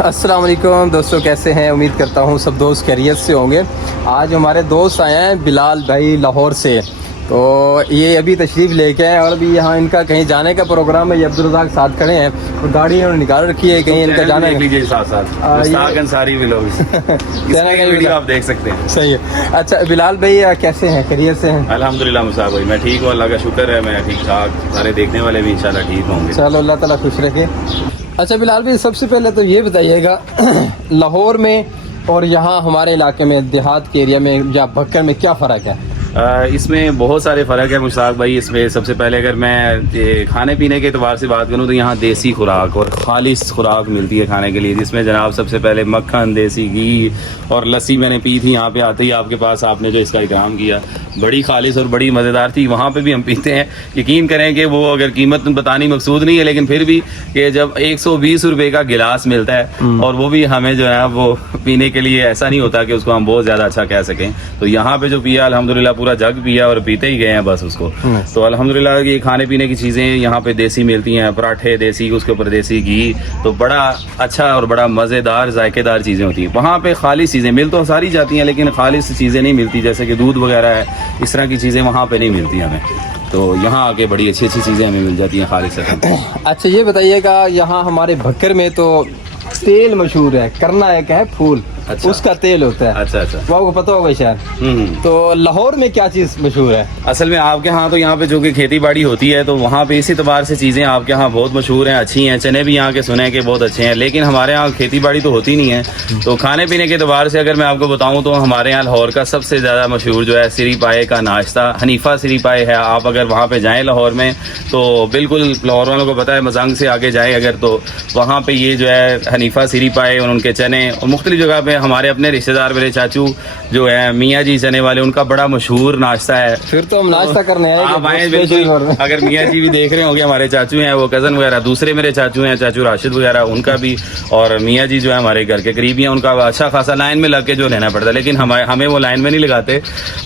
السلام علیکم دوستوں، کیسے ہیں؟ امید کرتا ہوں سب دوست خیریت سے ہوں گے۔ آج ہمارے دوست آئے ہیں بلال بھائی لاہور سے، تو یہ ابھی تشریف لے کے آئے اور ابھی یہاں ان کا کہیں جانے کا پروگرام ہے۔ یہ عبدالرزاق ساتھ کھڑے ہیں اور گاڑی انہوں نے نکال رکھی ہے، کہیں ان کا جانا ہے۔ ساتھ انصاری ولاگز ویڈیو آپ دیکھ سکتے ہیں۔ صحیح ہے۔ اچھا بلال بھائی کیسے ہیں؟ خیریت سے ہیں؟ الحمدللہ مصعب بھائی میں ٹھیک ہوں، اللہ کا شکر ہے، میں ٹھیک ٹھاک، سارے دیکھنے والے بھی انشاءاللہ ٹھیک ہوں گے۔ چلو اللہ تعالیٰ خوش رکھے۔ اچھا بلال بھائی، سب سے پہلے تو یہ بتائیے گا لاہور میں اور یہاں ہمارے علاقے میں دیہات کے ایریا میں یا بھکر میں کیا فرق ہے؟ اس میں بہت سارے فرق ہے مشتاق بھائی۔ اس میں سب سے پہلے اگر میں کھانے پینے کے اعتبار سے بات کروں تو یہاں دیسی خوراک اور خالص خوراک ملتی ہے کھانے کے لیے، جس میں جناب سب سے پہلے مکھن، دیسی گھی اور لسی میں نے پی تھی یہاں پہ آتے ہی آپ کے پاس، آپ نے جو اس کا اکرام کیا، بڑی خالص اور بڑی مزیدار تھی۔ وہاں پہ بھی ہم پیتے ہیں، یقین کریں کہ وہ اگر قیمت بتانی مقصود نہیں ہے لیکن پھر بھی کہ جب 120 روپے کا گلاس ملتا ہے اور وہ بھی ہمیں جو ہے وہ پینے کے لیے ایسا نہیں ہوتا کہ اس کو ہم بہت زیادہ اچھا کہہ سکیں، تو یہاں پہ جو پیا الحمدللہ پورا جگ پیا اور پیتے ہی گئے ہیں بس اس کو۔ تو الحمدللہ یہ کھانے پینے کی چیزیں یہاں پہ دیسی ملتی ہیں، پراٹھے دیسی، اس کے اوپر دیسی گھی، تو بڑا اچھا اور بڑا مزیدار ذائقے دار چیزیں ہوتی ہیں۔ وہاں پہ خالص چیزیں مل تو ساری جاتی ہیں لیکن خالص چیزیں نہیں ملتی، جیسے کہ دودھ وغیرہ ہے، اس طرح کی چیزیں وہاں پہ نہیں ملتی ہمیں، تو یہاں آ کے بڑی اچھی اچھی چیزیں ہمیں مل جاتی ہیں خالص۔ اچھا یہ بتائیے گا، یہاں ہمارے بھکر میں تو تیل مشہور ہے، کرنا ایک ہے پھول، اس کا تیل ہوتا ہے۔ اچھا اچھا، وہ آپ کو پتہ ہوگا شاید۔ تو لاہور میں کیا چیز مشہور ہے؟ اصل میں آپ کے ہاں تو یہاں پہ جو کہ کھیتی باڑی ہوتی ہے تو وہاں پہ اسی اعتبار سے چیزیں آپ کے ہاں بہت مشہور ہیں، اچھی ہیں، چنے بھی یہاں کے سنے کہ بہت اچھے ہیں، لیکن ہمارے یہاں کھیتی باڑی تو ہوتی نہیں ہے۔ تو کھانے پینے کے اعتبار سے اگر میں آپ کو بتاؤں تو ہمارے یہاں لاہور کا سب سے زیادہ مشہور جو ہے سری پائے کا ناشتہ، حنیفہ سری پائے ہے۔ آپ اگر وہاں پہ جائیں لاہور میں تو بالکل لاہور والوں کو پتہ ہے، مزنگ سے آگے جائیں اگر تو وہاں پہ یہ جو ہے حنیفہ سری پائے اور ان کے چنے، اور مختلف جگہ پہ ہمارے اپنے رشتے دار میرے چاچو جو ہے میاں جی چنے والے، ان کا بڑا مشہور ناشتہ ہے۔ پھر تو ہم ناشتہ کرنے آئے آپ آئیں بالکل، اگر میاں جی بھی دیکھ رہے ہوں گے، ہمارے چاچو ہیں وہ کزن وغیرہ، دوسرے میرے چاچو ہیں چاچو راشد وغیرہ، ان کا بھی، اور میاں جی جو ہے ہمارے گھر کے قریبی ہیں، ان کا اچھا خاصا لائن میں لگ کے جو لینا پڑتا ہے، لیکن ہمیں وہ لائن میں نہیں لگاتے۔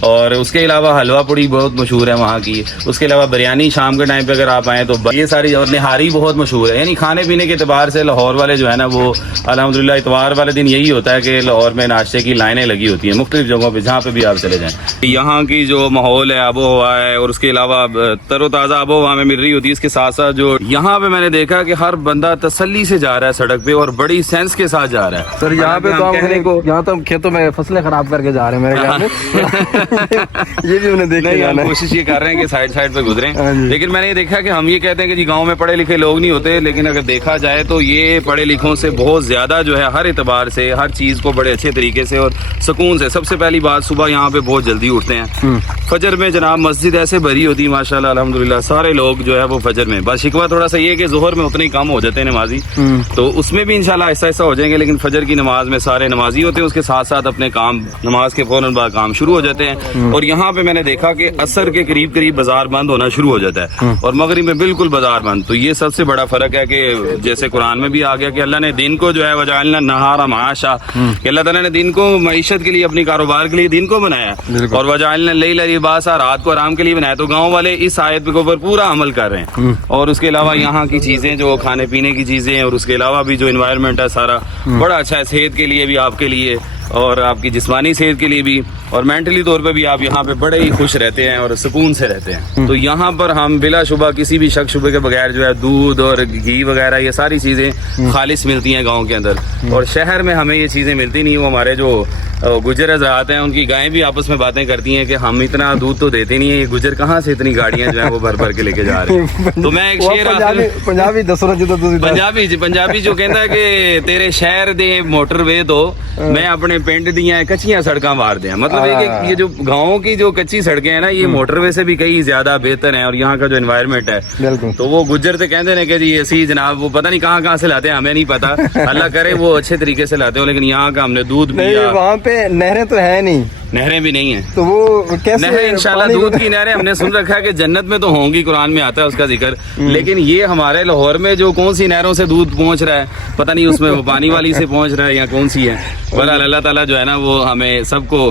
اور اس کے علاوہ حلوہ پوڑی بہت مشہور ہے وہاں کی، اس کے علاوہ بریانی شام کے ٹائم پہ اگر آپ آئیں تو یہ ساری، اور نہاری بہت مشہور ہے۔ یعنی کھانے پینے کے اعتبار سے لاہور والے جو ہے نا وہ الحمدللہ اتوار والے دن یہی ہوتا ہے کہ لاہور میں ناشتے کی لائنیں لگی ہوتی ہیں مختلف جگہوں پہ، جہاں پہ بھی آپ چلے جائیں۔ یہاں کی جو ماحول ہے، آب و ہوا ہے، اور اس کے علاوہ تر و تازہ آب و ہوا میں مل رہی ہوتی ہے، اس کے ساتھ ساتھ جو یہاں پہ میں نے دیکھا کہ ہر بندہ تسلی سے جا رہا ہے سڑک پہ اور بڑی سینس کے ساتھ جا رہا ہے۔ سر یہاں پہ تو یہاں تو ہم کھیتوں میں فصلیں خراب کر کے جا رہے ہیں میرے خیال میں، یہ بھی انہیں دیکھ کے ہم کوشش یہ کر رہے ہیں کہ سائڈ پہ گزریں، لیکن میں نے یہ دیکھا کہ ہم یہ کہتے ہیں کہ جی گاؤں میں پڑھے لکھے لوگ نہیں ہوتے، لیکن اگر دیکھا جائے تو یہ پڑھے لکھوں سے بہت زیادہ جو ہے ہر اعتبار سے ہر چیز کو بڑے اچھے طریقے سے اور سکون سے۔ سب سے پہلی بات، صبح یہاں پہ بہت جلدی اٹھتے ہیں، فجر میں جناب مسجد ایسے بھری ہوتی ہے ماشاءاللہ الحمدللہ، سارے لوگ جو ہے وہ فجر میں، بس شکوہ تھوڑا سا یہ ہے کہ ظہر میں اتنے ہی کم ہو جاتے ہیں نمازی، تو اس میں بھی انشاءاللہ ایسا ایسا ہو جائیں گے، لیکن فجر کی نماز میں سارے نمازی ہوتے ہیں، اس کے ساتھ ساتھ اپنے کام نماز کے فوراً بعد کام شروع ہو جاتے ہیں۔ اور یہاں پہ میں نے دیکھا کہ عصر کے قریب بازار بند ہونا شروع ہو جاتا ہے اور مغرب میں بالکل بازار بند۔ تو یہ سب سے بڑا فرق ہے کہ جیسے قرآن میں بھی آ گیا کہ اللہ نے دن کو جو ہے وجعلنا النہار معاشا، کہ اللہ تعالیٰ نے دن کو معیشت کے لیے، اپنی کاروبار کے لیے دن کو بنایا، اور وجعلنا اللیل لباسا، رات کو آرام کے لیے بنایا۔ تو گاؤں والے اس آیت کے اوپر پورا عمل کر رہے ہیں، اور اس کے علاوہ یہاں کی چیزیں جو کھانے پینے کی چیزیں، اور اس کے علاوہ بھی جو انوائرمنٹ ہے سارا بڑا اچھا ہے، صحت کے لیے بھی، آپ کے لیے اور آپ کی جسمانی صحت کے لیے بھی، اور مینٹلی طور پہ بھی آپ یہاں پہ بڑے ہی خوش رہتے ہیں اور سکون سے رہتے ہیں۔ تو یہاں پر ہم بلا شبہ کسی بھی شک شبے کے بغیر جو ہے دودھ اور گھی وغیرہ یہ ساری چیزیں خالص ملتی ہیں گاؤں کے اندر، اور شہر میں ہمیں یہ چیزیں ملتی نہیں۔ وہ ہمارے جو گجر حضرات ہیں ان کی گائیں بھی آپس میں باتیں کرتی ہیں کہ ہم اتنا دودھ تو دیتے نہیں ہیں، یہ گجر کہاں سے اتنی گاڑیاں جو ہیں وہ بھر بھر کے لے کے جا رہے ہیں۔ تو میں ایک شعر پنجابی جو کہتا ہے کہ تیرے شہر دے موٹر وے تو میں اپنے پنڈ دیاں کچیاں سڑکاں مار دیا، مطلب ہے کہ یہ جو گاؤں کی جو کچی سڑکیں ہیں نا یہ موٹر وے سے بھی کئی زیادہ بہتر ہیں، اور یہاں کا جو انوائرمنٹ ہے تو وہ گجر سے کہتے ہیں کہ جی ایسی جناب وہ پتہ نہیں کہاں سے لاتے ہیں، ہمیں نہیں پتا، اللہ کرے وہ اچھے طریقے سے لاتے ہو، لیکن یہاں کا ہم نے دودھ پیا۔ وہاں پہ نہریں تو ہے نہیں، نہریں بھی نہیں ہیں، تو وہ کیسے؟ نہریں انشاءاللہ دودھ کی نہریں ہم نے سن رکھا ہے کہ جنت میں تو ہوں گی، قرآن میں آتا ہے اس کا ذکر، لیکن یہ ہمارے لاہور میں جو کون سی نہروں سے دودھ پہنچ رہا ہے پتہ نہیں، اس میں وہ پانی والی سے پہنچ رہا ہے یا کون سی ہے۔ بہرحال اللہ تعالیٰ جو ہے نا وہ ہمیں سب کو